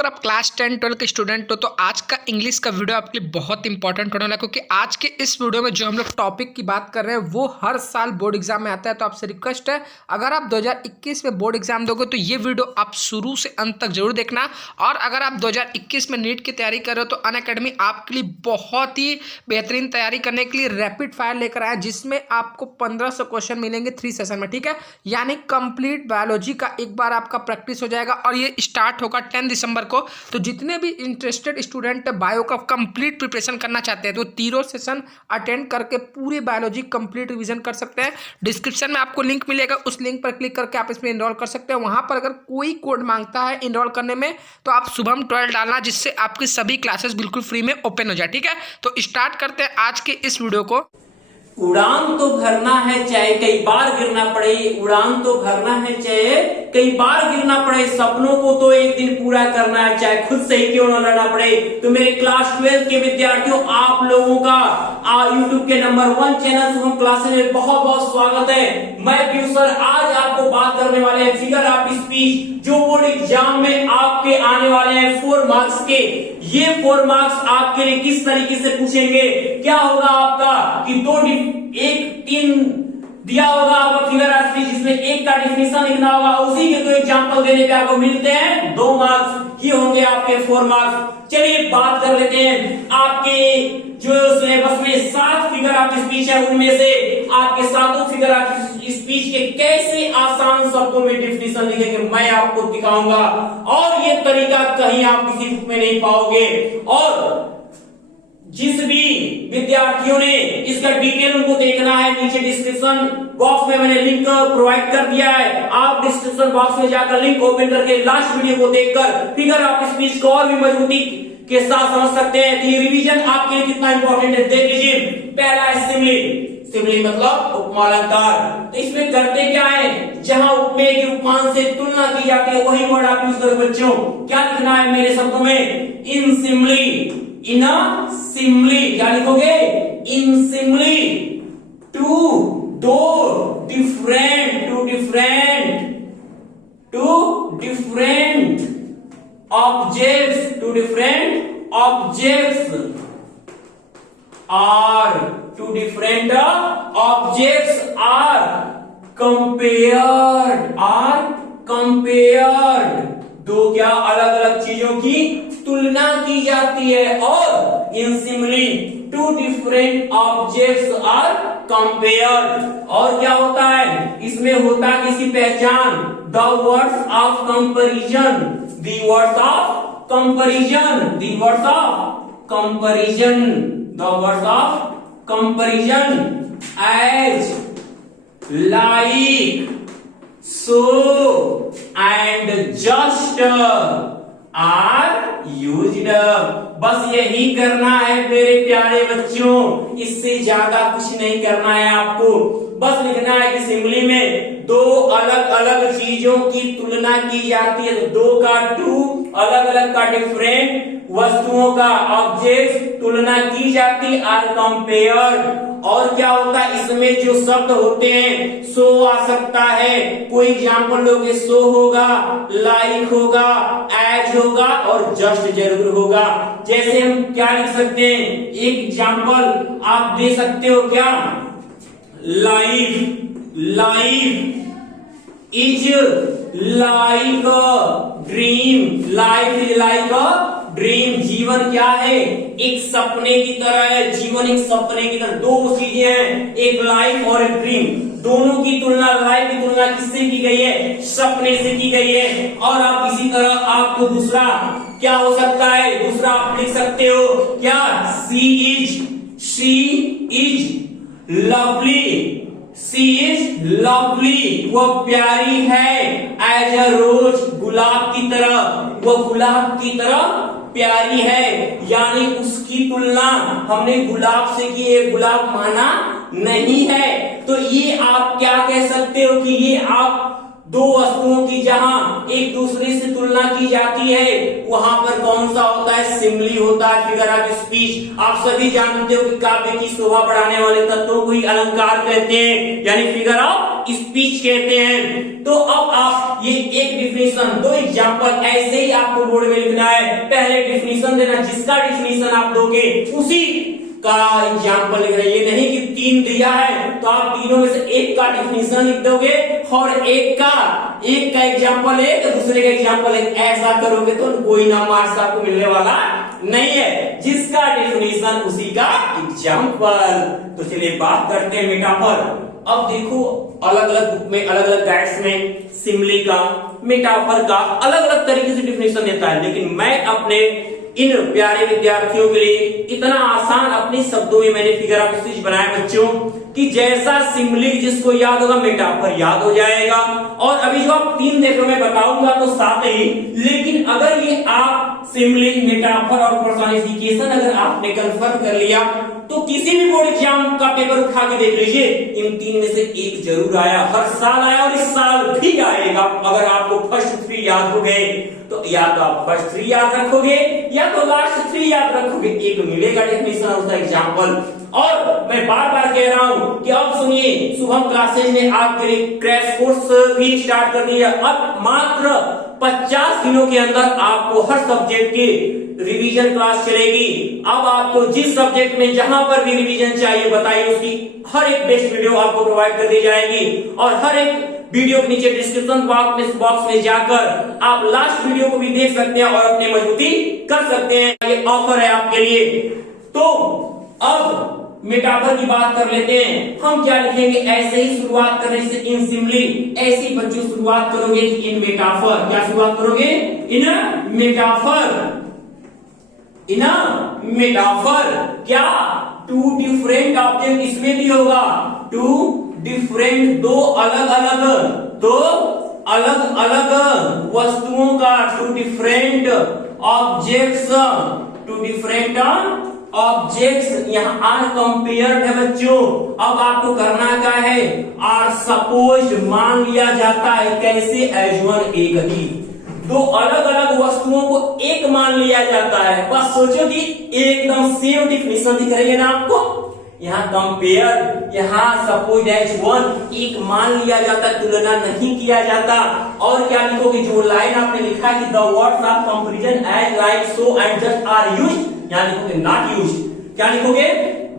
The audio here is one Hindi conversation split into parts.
अगर आप क्लास 10 12 के स्टूडेंट हो तो आज का इंग्लिश का वीडियो आपके लिए बहुत इंपॉर्टेंट होने वाला है, क्योंकि आज के इस वीडियो में जो हम लोग टॉपिक की बात कर रहे हैं वो हर साल बोर्ड एग्जाम में आता है। तो आपसे रिक्वेस्ट है, अगर आप 2021 में बोर्ड एग्जाम दोगे तो ये वीडियो आप शुरू से अंत तक जरूर देखना। और अगर आप 2021 में नीट की तैयारी कर रहे हो तो अनअकैडमी आपके लिए बहुत ही बेहतरीन तैयारी करने के लिए रैपिड फायर लेकर आया, जिसमें आपको 1500 क्वेश्चन मिलेंगे 3 सेशन में। ठीक है, यानी कंप्लीट बायोलॉजी का एक बार आपका प्रैक्टिस हो जाएगा और ये स्टार्ट होगा 10 दिसंबर को। तो जितने भी इंटरेस्टेड स्टूडेंट बायो का कंप्लीट प्रिपरेशन करना चाहते हैं तो तीनों सेशन अटेंड करके पूरी बायोलॉजी कंप्लीट रिवीजन कर सकते हैं। डिस्क्रिप्शन में आपको लिंक मिलेगा, उस लिंक पर क्लिक करके आप इसमें इनरोल कर सकते हैं। वहां पर अगर कोई कोड मांगता है इनरोल करने में तो आप शुभम 12 डालना, जिससे आपकी सभी क्लासेस बिल्कुल फ्री में ओपन हो जाए। ठीक है, तो स्टार्ट करते हैं आज के इस वीडियो को। उड़ान तो भरना है चाहे कई बार गिरना पड़े, उड़ान तो भरना है चाहे कई बार गिरना पड़े, सपनों को तो एक दिन पूरा करना है चाहे खुद से ही क्यों न लड़ना पड़े। तो मेरे क्लास 12 के विद्यार्थियों, आप लोगों का यूट्यूब के नंबर 1 चैनल शुभम क्लासेस में बहुत बहुत स्वागत है। मैं पीयूष सर आज आपको बात करने वाले हैं फिगर ऑफ स्पीच, जो बोर्ड एग्जाम में आपके आने वाले हैं 4 मार्क्स के। ये 4 मार्क्स आपके लिए किस तरीके से पूछेंगे, क्या होगा आपका कि 3 दिया होगा आपका फिगर ऑफ स्पीच, जिसमें एक का डिफिनेशन लिखना होगा, उसी के 2 एग्जाम्पल देने पे आपको मिलते हैं 2 मार्क्स। ये होंगे आपके 4 मार्क्स। चलिए बात कर लेते हैं आपके जो सिलेबस में 7 फिगर ऑफ स्पीच है, उनमें से आपके 7 फिगर ऑफ स्पीच के कैसे आसान शब्दों में डिफिनेशन लिखेंगे मैं आपको दिखाऊंगा, और ये तरीका कहीं आप किसी बुक में नहीं पाओगे। और जिस भी विद्यार्थियों ने इसका डिटेल उनको देखना है, नीचे डिस्क्रिप्शन बॉक्स में मैंने लिंक प्रोवाइड कर दिया है। आप डिस्क्रिप्शन बॉक्स में जाकर लिंक ओपन करके लास्ट वीडियो को देखकर फिगर ऑफ स्पीच को और भी मजबूती के साथ समझ सकते हैं। ये रिवीजन आपके लिए कितना इंपॉर्टेंट है देख लीजिए। पहला है सिमिली। सिमिली मतलब उपमालंकार। तो इसमें करते क्या है, जहां उपमेय की उपमान से तुलना की जाती है वही वर्ड आप यूज करो बच्चों। क्या लिखना है मेरे शब्दों में, इन सिमिली, इन अ सिमिली। क्या लिखोगे, in simile two different objects, two different objects are compared, दो क्या अलग अलग चीजों की तुलना की जाती है। और इन simile 2 different objects are compared। और क्या होता है इसमें, होता है किसी पहचान, the words of comparison, the words of comparison, the words of comparison, the words of comparison, as, like, so and just are used। बस यही करना है मेरे प्यारे बच्चों, इससे ज्यादा कुछ नहीं करना है आपको। बस लिखना है कि सिमिली में 2 अलग अलग चीजों की तुलना की जाती है, 2 का 2 अलग अलग का डिफरेंट वस्तुओं का ऑब्जेक्ट तुलना की जाती, आर कंपेयर्ड। और क्या होता है इसमें जो शब्द होते हैं, सो आ सकता है, कोई एग्जाम्पल लोगे, सो होगा, लाइक होगा, एज होगा और जस्ट जरूर होगा। जैसे हम क्या लिख सकते हैं, एक एग्जाम्पल आप दे सकते हो, क्या, life is like a dream, life is like a dream. जीवन क्या है, एक सपने की तरह है, जीवन एक सपने की तरह। 2 चीजें हैं, एक लाइफ और एक ड्रीम। दोनों की तुलना, लाइफ की तुलना किससे की गई है, सपने से की गई है। और आप इसी तरह आपको दूसरा क्या हो सकता है, दूसरा आप लिख सकते हो क्या, शी इज लवली, वो प्यारी है, एज अ रोज, गुलाब की तरह, वो गुलाब की तरह प्यारी है। यानी उसकी तुलना हमने गुलाब से की है, गुलाब माना नहीं है। तो ये आप क्या कह सकते हो कि ये आप दो वस्तुओं की जहां एक दूसरे से तुलना की जाती है वहां पर कौन सा होता है, सिमिली होता है। फिगर ऑफ स्पीच, आप सभी जानते हो कि काव्य की शोभा बढ़ाने वाले तत्वों को ही अलंकार कहते हैं, यानी फिगर ऑफ स्पीच कहते हैं। तो अब आप ये एक डिफिनेशन, दो एग्जांपल ऐसे ही आपको बोर्ड में लिखना है। पहले डिफिनेशन देना, जिसका डिफिनेशन आप दोगे उसी का एग्जाम्पल लिख रहे। ये नहीं कि तीन दिया है तो आप तीनों में से एक का डिफिनेशन लिख दोगे और एक का एग्जाम्पल एक, दूसरे का एग्जाम्पल एक, ऐसा करोगे तो कोई ना मार्क्स आपको मिलने वाला नहीं है। जिसका डिफिनेशन उसी का एग्जाम्पल। तो चलिए बात करते हैं मेटाफर। अब देखो अलग अलग बुक में, अलग अलग गाइड्स में सिमिली का, मेटाफर का अलग अलग तरीके से डिफिनेशन देता है, लेकिन मैं अपने इन प्यारे विद्यार्थियों के लिए इतना आसान अपने शब्दों में मैंने फिगर ऑफ स्पीच बनाया बच्चों कि जैसा सिमिली जिसको याद होगा मेटाफर याद हो जाएगा। और अभी जो आप तीन देखो मैं बताऊंगा तो साथ ही, लेकिन अगर ये आप सिमिली, मेटाफर और पर्सोनिफिकेशन अगर आपने कंफर्म कर लिया तो किसी भी बोर्ड एग्जाम का पेपर उठा के देख लीजिए, इन तीन में से एक जरूर आया, हर साल आया और इस साल भी आएगा। अगर आपको फर्स्ट थ्री याद हो गए तो या तो आप फर्स्ट थ्री याद रखोगे या तो लास्ट थ्री याद रखोगे, एक मिलेगा डेफिनेशन और उसका एग्जाम्पल। और मैं बार बार कह रहा हूं कि अब सुनिए, शुभम क्लासेज ने आपके लिए क्रैश कोर्स भी स्टार्ट कर दिया। अब मात्र 50 दिनों के अंदर आपको हर सब्जेक्ट की रिवीजन क्लास चलेगी। अब आपको जिस सब्जेक्ट में जहां पर भी रिवीजन चाहिए बताइए, उसकी हर एक बेस्ट वीडियो आपको प्रोवाइड कर दी जाएगी। और हर एक वीडियो के नीचे डिस्क्रिप्शन बॉक्स में जाकर आप लास्ट वीडियो को भी देख सकते हैं और अपनी मजबूती कर सकते हैं। ये ऑफर है आपके लिए। तो अब मेटाफर की बात कर लेते हैं। हम क्या लिखेंगे, ऐसे ही शुरुआत करने से इन सिमिली, ऐसे ही बच्चों शुरुआत करोगे इन मेटाफर। क्या शुरुआत करोगे, इन मेटाफर। इन मेटाफर क्या, टू डिफरेंट ऑब्जेक्ट, इसमें भी होगा टू डिफरेंट, दो अलग अलग वस्तुओं का, two different objects, two different objects. यहाँ आर कंपेयर्ड है बच्चों। अब आपको करना क्या है, आर सपोज मान लिया जाता है, कैसे, एज वन, एक ही। दो अलग अलग वस्तुओं को एक मान लिया जाता है। बस सोचो कि एकदम सेम डिफिनेशन दिख रही है ना आपको, यहाँ कंपेयर, यहाँ सपोज एज वन, एक मान लिया जाता, तुलना नहीं किया जाता। और क्या लिखोगे, जो लाइन आपने लिखा है कि the words of comparison as, like, so and just are used, यहाँ लिखोगे नॉट यूज्ड। क्या लिखोगे,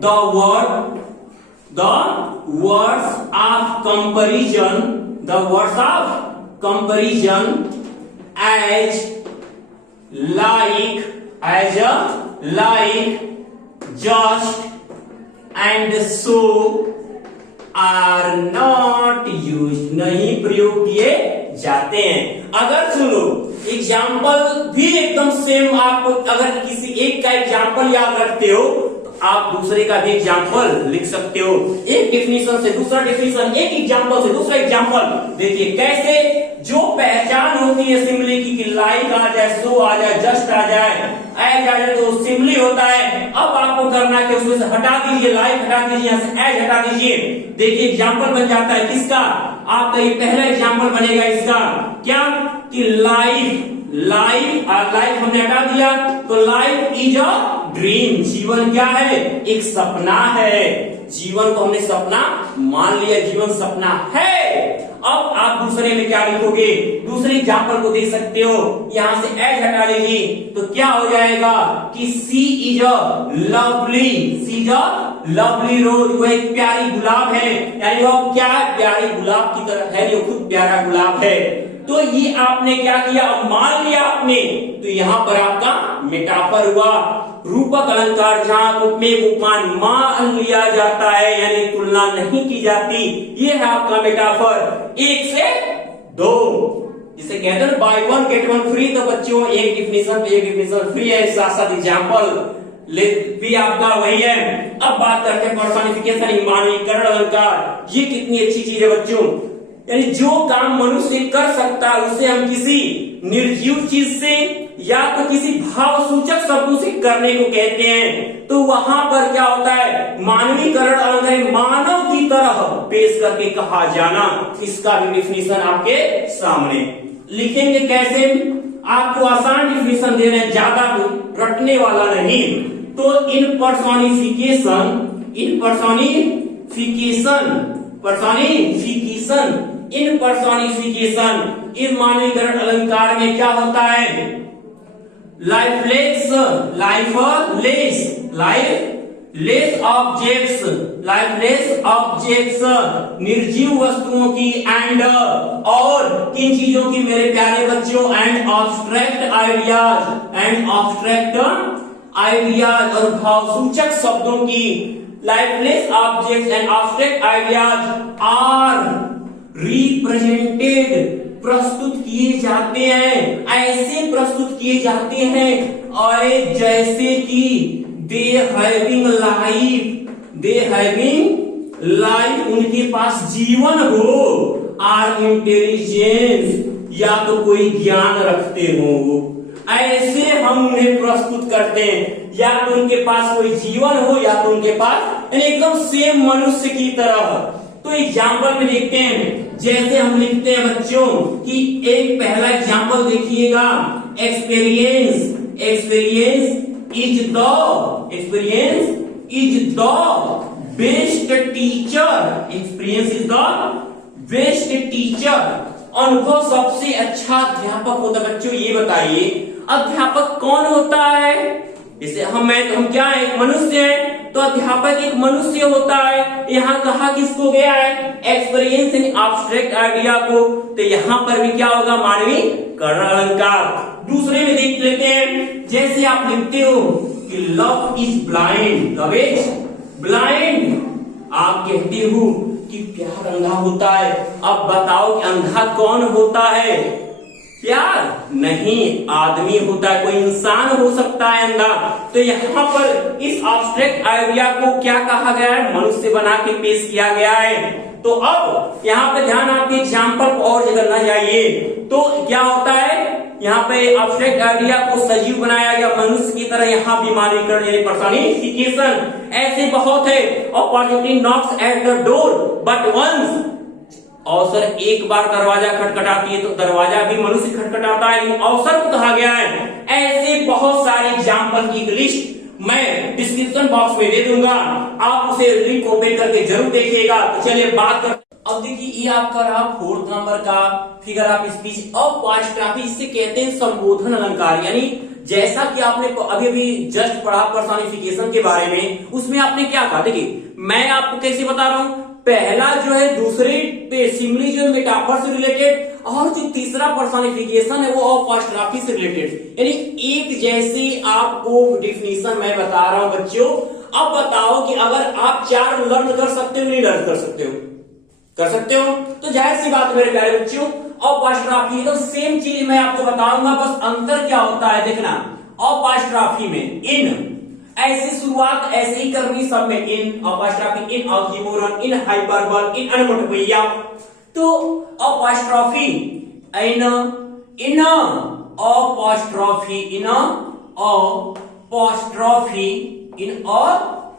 the words of comparison as, like, just and so are not used, नहीं प्रयोग किए जाते हैं। अगर सुनो एग्जाम्पल भी एकदम सेम, आपको अगर किसी एक का एग्जाम्पल याद रखते हो तो आप दूसरे का भी एग्जाम्पल लिख सकते हो। एक डिफिनेशन से दूसरा डिफिनेशन, एक एग्जाम्पल से दूसरा एग्जाम्पल। देखिए कैसे जो पहचान होती है सिमिली की, कि लाइक आ जाए, सो आ जाए, जस्ट आ जाए, एज आ जाए, तो सिमिली होता है। अब आपको करना है कि उसमें से हटा दीजिए, लाइक हटा दीजिए, यहाँ से एज हटा दीजिए। देखिए एग्जाम्पल बन जाता है किसका, आपका ये पहला एग्जाम्पल बनेगा इसका, क्या, कि लाइफ हमने हटा दिया तो लाइफ इज अ ड्रीम, जीवन क्या है, एक सपना है। जीवन को हमने सपना मान लिया, जीवन सपना है। अब आप दूसरे में क्या लिखोगे, दूसरे एग्जाम्पल को देख सकते हो, यहां से एज हटा लीजिए तो क्या हो जाएगा कि सी इज अ लवली रोज, वो एक प्यारी गुलाब है, यानी वो क्या है, प्यारी गुलाब की तरह है, ये खुद प्यारा गुलाब है। तो ये आपने क्या किया, अब मान लिया आपने, तो यहां पर आपका मेटाफर हुआ। रूपक अलंकार जहां उपमेय उपमान मान लिया जाता है, यानी तुलना नहीं की जाती, ये है आपका मेटाफर। एक से दो, जिसे कहते हैं by one get one free. तो बच्चों एक डिफिनेशन पे एक डिफिनेशन फ्री है, साथ साथ एग्जाम्पल भी आपका वही है। अब बात करते हैं पर्सोनिफिकेशन, मानवीकरण अलंकार। ये कितनी अच्छी चीज है बच्चों। यानी जो काम मनुष्य कर सकता है उसे हम किसी निर्जीव चीज से या तो किसी भाव सूचक शब्दों से करने को कहते हैं। तो वहां पर क्या होता है, मानवीकरण अर्थ है मानव की तरह पेश करके कहा जाना। इसका भी डिफिनीशन आपके सामने लिखेंगे। कैसे, आपको आसान डिफिनीशन दे रहे हैं, ज्यादा रटने वाला नहीं। तो इन पर्सोनिफिकेशन इस मानवीकरण अलंकार में क्या होता है, लाइफलेस ऑब्जेक्ट्स निर्जीव वस्तुओं की एंड और किन चीजों की मेरे प्यारे बच्चों, एंड ऑब्स्ट्रैक्ट आइडियाज और भावसूचक शब्दों की, lifeless objects and abstract ideas are represented प्रस्तुत किए जाते हैं, ऐसे प्रस्तुत किए जाते हैं और जैसे कि दे हैविंग लाइफ उनके पास जीवन हो, आर इंटेलिजेंस या तो कोई ज्ञान रखते हो, ऐसे हम उन्हें प्रस्तुत करते हैं। या तो उनके पास कोई जीवन हो या तो उनके पास एकदम सेम मनुष्य की तरह। तो एग्जाम्पल में देखते हैं, जैसे हम लिखते हैं बच्चों कि एक पहला एग्जाम्पल देखिएगा, experience is the best teacher. अनुभव सबसे अच्छा अध्यापक होता है। बच्चों ये बताइए, अध्यापक कौन होता है? जैसे हम क्या है, एक मनुष्य है, तो अध्यापक एक मनुष्य होता है। यहाँ कहा किसको गया है, एक्सपीरियंस इन एब्स्ट्रैक्ट आइडिया को, तो यहाँ पर भी क्या होगा, मानवीकरण अलंकार। दूसरे में देख लेते हैं, जैसे आप लिखते हो कि लव इज ब्लाइंड, आप कहते हो कि प्यार अंधा होता है। अब बताओ कि अंधा कौन होता है? प्यार नहीं, आदमी होता है, कोई इंसान हो सकता है अंधा। तो यहाँ पर इस एब्स्ट्रैक्ट आइडिया को क्या कहा गया है, मनुष्य बना के पेश किया गया है। तो अब यहाँ पे ध्यान आपके एग्जाम्पल और जगह न जाइए। तो क्या होता है, यहाँ पे एब्स्ट्रैक्ट आइडिया को सजीव बनाया गया मनुष्य की तरह। यहाँ भी मानवीकरण यानी पर्सोनिफिकेशन ऐसे बहुत है। Opportunity knocks at the door but once, अवसर एक बार दरवाजा खटखटाती है, तो दरवाजा भी मनुष्य खटखटाता है, लेकिन अवसर को कहा गया है। ऐसे बहुत सारे एग्जाम्पल की लिस्ट मैं डिस्क्रिप्शन बॉक्स में दे दूंगा, आप उसे लिंक ओपन करके जरूर देखिएगा। तो चलिए बात कर, अब देखिए ये आपका रहा 4th नंबर का फिगर ऑफ स्पीच। अपॉस्ट्रॉफी, इसे कहते हैं संबोधन अलंकार। यानी जैसा कि आपने अभी जस्ट पढ़ा पर्सोनिफिकेशन के बारे में, उसमें आपने क्या कहा, देखिए मैं आपको कैसे बता रहा हूं, पहला जो है दूसरे पे सिमिली जो मेटाफर से रिलेटेड, और जो तीसरा पर्सोनिफिकेशन है वो अपॉस्ट्रॉफी से रिलेटेड। यानी एक जैसे आपको डिफिनीशन मैं बता रहा हूं बच्चों। अब बताओ कि अगर आप 4 लर्न कर सकते हो, नहीं लर्न कर सकते हो? कर सकते हो। तो जाहिर सी बात है मेरे प्यारे बच्चों, अपॉस्ट्रॉफी तो सेम चीज मैं आपको बताऊंगा, बस अंतर क्या होता है देखना। अपॉस्ट्रॉफी में इन, ऐसी शुरुआत ऐसे ही करनी सब में, इन अपॉस्ट्रॉफी, इन ऑक्सीमोरन, इन हाइपरबोल, इन अनमोटोपोइया। तो अपॉस्ट्रॉफी इन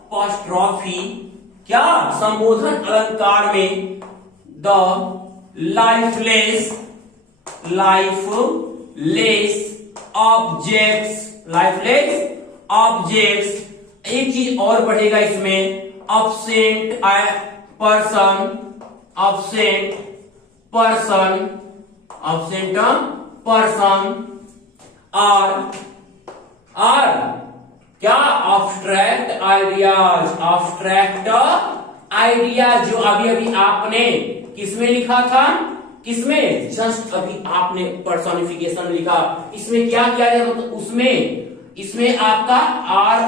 अपॉस्ट्रॉफी क्या, संबोधन अलंकार में द लाइफलेस ऑब्जेक्ट्स, एक चीज और बढ़ेगा इसमें, absent person are क्या, abstract आइडियाज जो अभी आपने किसमें लिखा था, किसमें, जस्ट अभी आपने पर्सोनिफिकेशन लिखा, इसमें क्या किया जाता था, इसमें आपका आर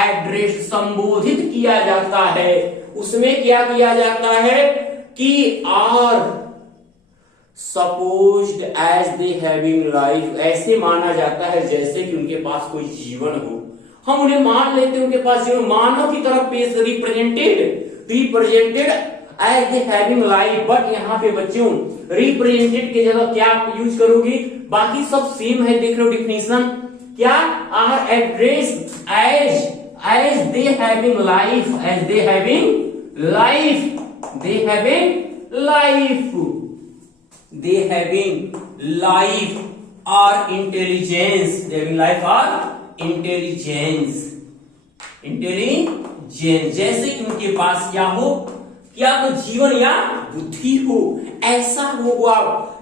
एड्रेस्ड संबोधित किया जाता है। उसमें क्या किया जाता है कि are supposed as they having life, ऐसे माना जाता है जैसे कि उनके पास कोई जीवन हो। हम उन्हें मान लेते हैं उनके पास जीवन, मानव की तरफ पेश, represented as they having life, but यहाँ पे बच्चों रिप्रेजेंटेड के जगह क्या यूज करोगे, बाकी सब सेम है, देख लो डिफिनेशन क्या, are address as they having life, as they having life, they having life, they having life और इंटेलिजेंस, दे हैविंग लाइफ और इंटेलिजेंस, इंटेलिजेंस, जैसे कि उनके पास क्या हो, क्या तो जीवन या बुद्धि हो, ऐसा होगा,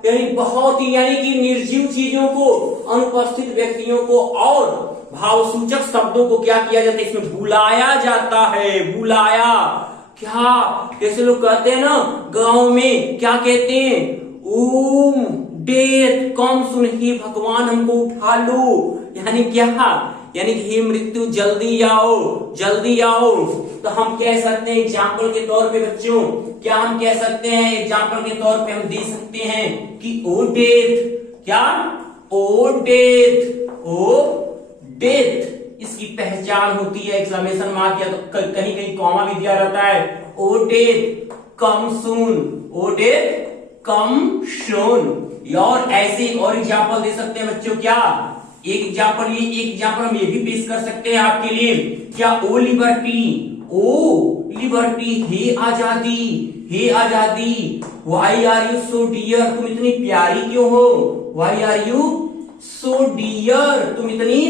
यानी बहुत ही, यानी कि निर्जीव चीजों को, अनुपस्थित व्यक्तियों को और भावसूचक शब्दों को क्या किया जाता है, इसमें बुलाया जाता है, बुलाया क्या, जैसे लोग कहते हैं ना गांव में, क्या कहते हैं, ओम डेथ कम सुन, हे भगवान हमको उठा लो, यानी क्या, यानी कि हे मृत्यु जल्दी आओ, जल्दी आओ। तो हम कह सकते हैं एग्जाम्पल के तौर पे बच्चों, क्या हम कह सकते हैं एग्जाम्पल के तौर पे हम दे सकते हैं कि ओ डेथ, क्या, ओ डेथ, ओ डेथ, इसकी पहचान होती है एक्सक्लेमेशन मार्क, या तो कहीं कहीं कॉमा भी दिया रहता है, ओ डेथ कम सून, ओ डेथ कम शोन, और ऐसे और एग्जाम्पल दे सकते हैं बच्चों, क्या एक एग्जाम्पल हम ये भी पेश कर सकते हैं आपके लिए, क्या, ओ लिबर्टी, ओ लिबर्टी, हे आजादी, हे आजादी, why are you so dear, तुम इतनी प्यारी क्यों हो, why are you so dear, तुम इतनी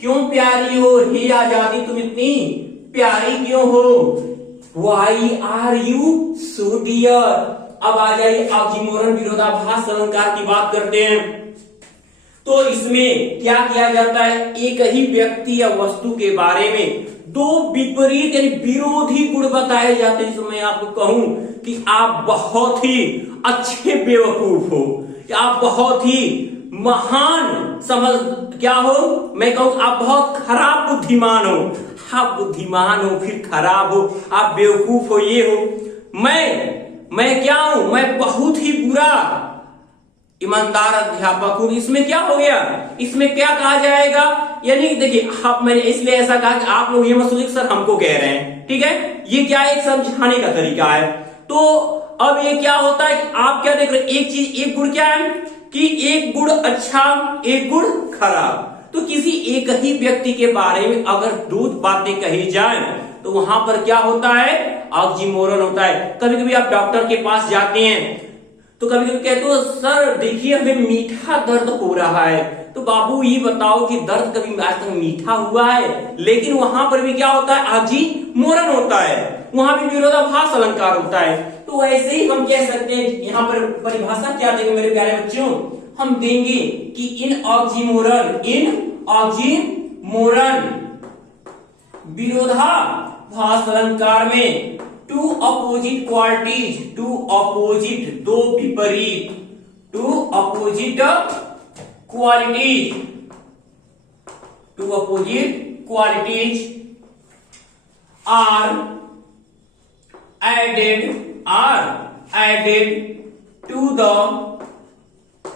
क्यों प्यारी हो, हे आजादी तुम इतनी प्यारी क्यों हो, why are you so dear. अब आ जाइए ऑक्सीमोरन विरोधाभास अलंकार की बात करते हैं। तो इसमें क्या किया जाता है, एक ही व्यक्ति या वस्तु के बारे में दो विपरीत यानी विरोधी गुण बताए जाते हैं। जिसमें मैं आपको कहूं कि आप बहुत ही अच्छे बेवकूफ हो, या आप बहुत ही महान समझ क्या हो, मैं कहूं आप बहुत खराब बुद्धिमान हो, आप बुद्धिमान हो फिर खराब हो, आप बेवकूफ हो, ये हो, मैं क्या हूं, मैं बहुत ही बुरा ईमानदार अध्यापक हूं। इसमें क्या हो गया, इसमें क्या कहा जाएगा, यानी देखिए आप, मैंने इसलिए ऐसा कहा कि आप लोग ये मत सोचिए सर हमको कह रहे हैं, ठीक है, ये क्या एक समझाने का तरीका है। तो अब ये क्या होता है, आप क्या देख रहे हैं, एक चीज, एक गुण क्या है कि एक गुण अच्छा, एक गुण खराब। तो किसी एक ही व्यक्ति के बारे में अगर दो बातें कही जाए तो वहां पर क्या होता है, ऑक्सीमोरन होता है। कभी कभी आप डॉक्टर के पास जाते हैं तो कभी कभी कहते हो सर देखिए हमें मीठा दर्द हो रहा है, तो बाबू ये बताओ कि दर्द कभी आज तक मीठा हुआ है, लेकिन वहां पर भी क्या होता है, ऑक्सीमोरन होता है, वहां भी विरोधाभास अलंकार होता है। तो ऐसे ही हम कह सकते हैं, यहाँ पर परिभाषा क्या देंगे मेरे प्यारे बच्चों, हम देंगे कि इन ऑक्सीमोरन विरोधाभास अलंकार में two opposite qualities, two opposite दो विपरीत, two opposite qualities, two opposite qualities are added to the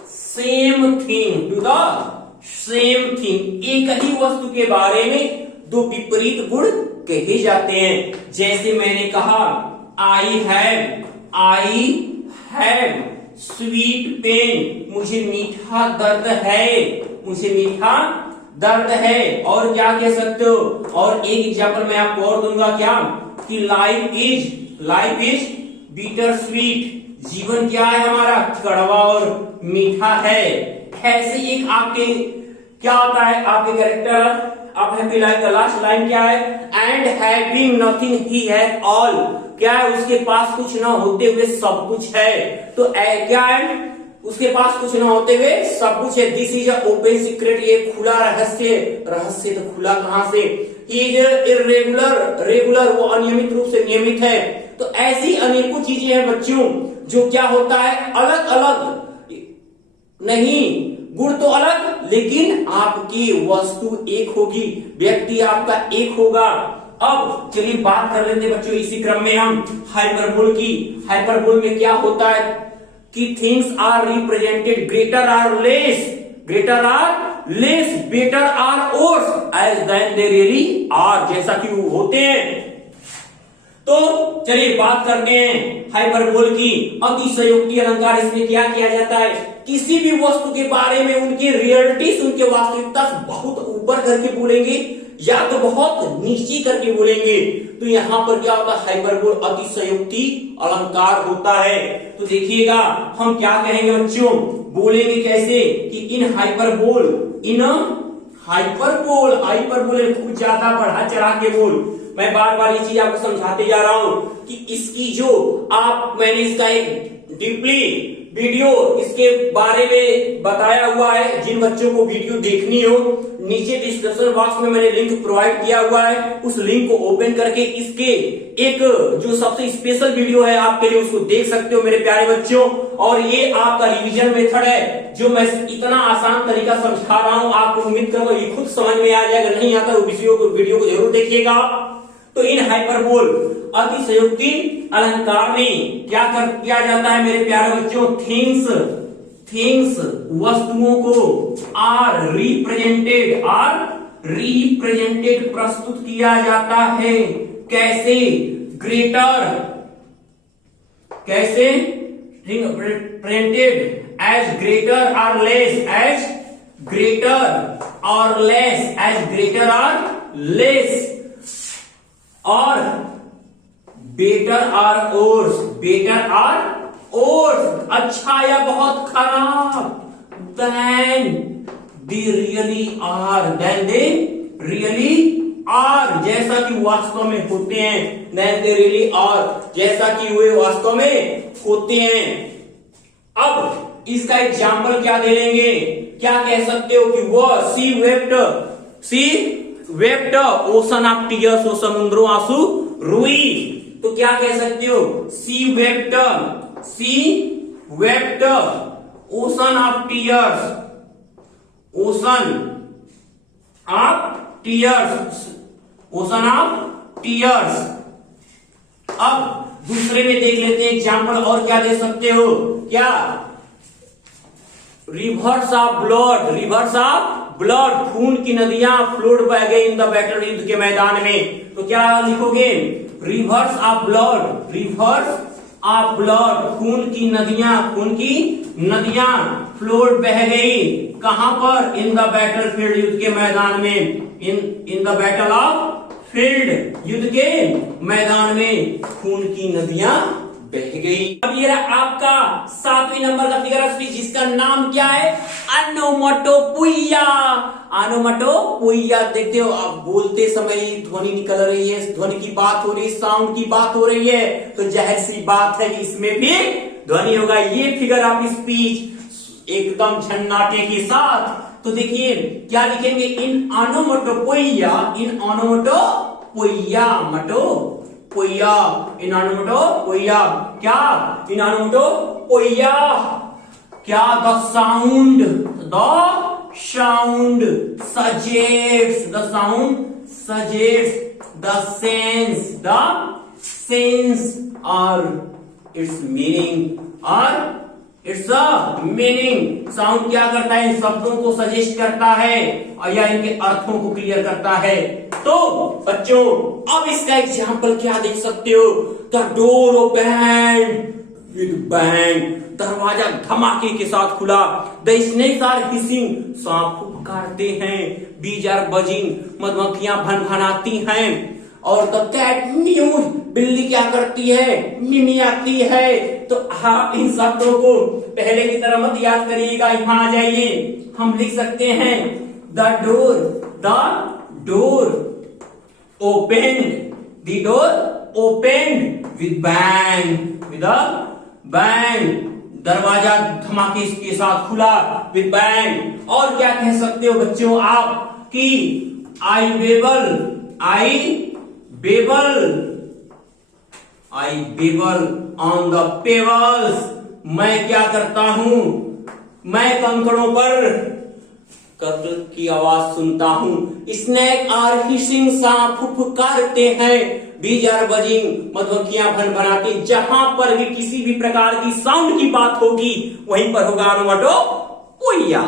same thing, to the same thing, एक ही वस्तु के बारे में दो विपरीत गुण कहे जाते हैं। जैसे मैंने कहा आई हैव स्वीट पेन, मुझे मीठा दर्द है, मुझे मीठा दर्द है। और क्या कह सकते हो, और एक एग्जाम्पल मैं आपको और दूंगा, क्या कि लाइफ इज बीटर स्वीट, जीवन क्या है हमारा, कड़वा और मीठा है। ऐसे एक आपके क्या होता है, आपके कैरेक्टर आप हैप्पी लाइफ का लास्ट लाइन क्या है, and having nothing he has all, क्या है उसके पास कुछ ना होते हुए सब कुछ है। तो क्या है, उसके पास कुछ ना होते हुए सब कुछ है। दिस इज ओपन सीक्रेट, ये खुला रहस्य, रहस्य तो खुला कहां से, इज इरेगुलर, वो अनियमित रूप से नियमित है। तो ऐसी अनेकों चीजें हैं बच्चों, जो क्या होता है अलग अलग नहीं, गुण तो अलग लेकिन आपकी वस्तु एक होगी, व्यक्ति आपका एक होगा। अब चलिए बात कर लेते हैं बच्चों इसी क्रम में हम हाइपरबोल की। हाइपरबोल में क्या होता है कि things are represented greater or less, better or worse as than they really are, जैसा कि वो होते हैं। तो चलिए बात करते हैं हाइपरबोल की। अतिशयोक्ति अलंकार, इसमें क्या किया जाता है, किसी भी वस्तु के बारे में उनकी रियलिटी, उनके वास्तविकता से बहुत ऊपर करके बोलेंगे या तो बहुत नीचे करके बोलेंगे। तो यहां पर क्या होता है, हाइपरबोल अतिशयोक्ति अलंकार होता है। तो देखिएगा हम क्या कहेंगे बच्चों, बोलेंगे कैसे कि इन हाइपरबोल खूब ज्यादा बढ़ा चढ़ा के बोल। मैं बार बार ये चीज आपको समझाते जा रहा हूं कि इसकी जो मैंने इसका एक डीपली वीडियो इसके बारे में बताया हुआ है। जिन बच्चों को वीडियो देखनी हो, नीचे डिस्क्रिप्शन बॉक्स में मैंने लिंक प्रोवाइड किया हुआ है। उस लिंक को ओपन करके इसके एक जो सबसे स्पेशल वीडियो है आपके लिए, उसको देख सकते हो मेरे प्यारे बच्चों। और ये आपका रिवीजन मेथड है, जो मैं इतना आसान तरीका समझा रहा हूं, आपको उम्मीद करूंगा ये खुद समझ में आ जाएगा। नहीं आता तो वीडियो को जरूर देखिएगा। तो इन हाइपरबोल अतिशयोक्ति अलंकार में क्या किया जाता है मेरे प्यारे बच्चों, थिंग्स वस्तुओं को आर रिप्रेजेंटेड प्रस्तुत किया जाता है। कैसे, रिप्रेजेंटेड एज ग्रेटर और लेस और बेटर और अच्छा या बहुत खराब, देन दे रियली आर, जैसा कि वास्तव में होते हैं, देन दे रियली आर, जैसा कि वे वास्तव में होते हैं। अब इसका एग्जाम्पल क्या दे लेंगे, क्या कह सकते हो कि वह सी वेप्ट ओशन ऑफ टीयर्स, वो समुद्रों आंसू रोई। तो क्या कह सकते हो, सी वेप्ट ओशन ऑफ टीयर्स। अब दूसरे में देख लेते हैं एग्जाम्पल, और क्या दे सकते हो, क्या रिवर्स ऑफ ब्लड, खून की नदियां फ्लोड बह गई इन द बैटल, युद्ध के मैदान में। तो क्या लिखोगे, रिवर्स ऑफ ब्लड, खून की नदियां फ्लोड बह गई, कहां पर, इन द बैटल फील्ड, युद्ध के मैदान में, in the battle of field, युद्ध के मैदान में खून की नदियां बह गई। अब ये रहा आपका 7वें नंबर का फिगर ऑफ स्पीच, जिसका नाम क्या है, ओनोमाटोपोइया। देखते हो आप बोलते समय ध्वनि निकल रही है, ध्वनि की बात हो रही है, साउंड की बात हो रही है, तो जाहिर सी बात है इसमें भी ध्वनि होगा। ये फिगर ऑफ स्पीच एकदम झन्नाटे के साथ। तो देखिए क्या लिखेंगे, इन ओनोमाटोपोइया, क्या, the sound suggests the sense or its meaning, sound क्या करता है, इन शब्दों को सजेस्ट करता है और या इनके अर्थों को क्लियर करता है। तो बच्चों अब इसका एग्जाम्पल क्या देख सकते हो, the door open with bang, दरवाजा धमाके के साथ खुला, द स्नेक्स आर हिसिंग, सांप फुफकारते हैं, बीज आर बजिंग, मधुमक्खियां भनभनाती हैं, और द कैट म्यूज, बिल्ली क्या करती है, मिमियाती है। तो आप इन शब्दों को पहले की तरह मत याद करिएगा, यहां आ जाइए, हम लिख सकते हैं the door opened with bang, दरवाजा धमाके के साथ खुला, विद बैंग। और क्या कह सकते हो बच्चों आप कि I babble on the pebbles, मैं क्या करता हूं, मैं कंकड़ों पर कत्ल की आवाज सुनता हूं। स्नेक आर हिसिंग, सांप फुफकारते हैं, बीज आर बजिंग, मधुमक्खियां भनभनाती। जहां पर भी किसी भी प्रकार की साउंड की बात होगी वहीं पर होगा ओनोमाटोपोइया।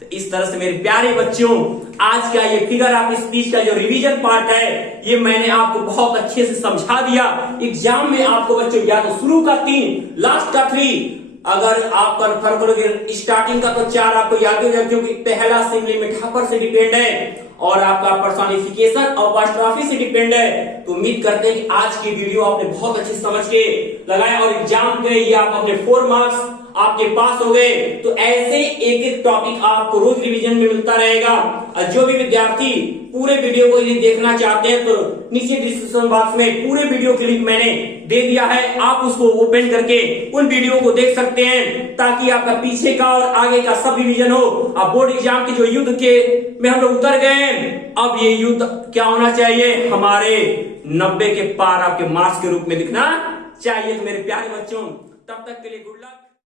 तो इस तरह से मेरे प्यारे बच्चों, आज का ये फिगर ऑफ स्पीच का जो रिवीजन पार्ट है ये मैंने आपको बहुत अच्छे से समझा दिया। एग्जाम में आपको बच्चों या तो शुरू का 3, लास्ट का 3, अगर आप कन्फर्म करोगे स्टार्टिंग का तो 4 आपको याद हो जाए, क्योंकि पहला सिंपली मेटाफर से डिपेंड है और आपका पर्सोनिफिकेशन और अपॉस्ट्रॉफी से डिपेंड है। तो उम्मीद करते हैं कि आज की वीडियो आपने बहुत अच्छे समझ के लगाया और एग्जाम में ये आप अपने 4 मार्क्स आपके पास हो गए। तो ऐसे एक एक टॉपिक आपको रोज रिवीजन में मिलता रहेगा। और जो भी विद्यार्थी पूरे वीडियो को यदि देखना चाहते हैं तो नीचे डिस्क्रिप्शन बॉक्स में पूरे वीडियो की लिंक मैंने दे दिया है, आप उसको ओपन करके उन वीडियो को देख सकते हैं ताकि आपका पीछे का और आगे का सब रिवीजन हो। अब बोर्ड एग्जाम के जो युद्ध के में हम लोग उतर गए हैं, अब ये युद्ध क्या होना चाहिए, हमारे 90 के पार आपके मार्क्स के रूप में दिखना चाहिए। तो मेरे प्यारे बच्चों, तब तक के लिए गुड लक।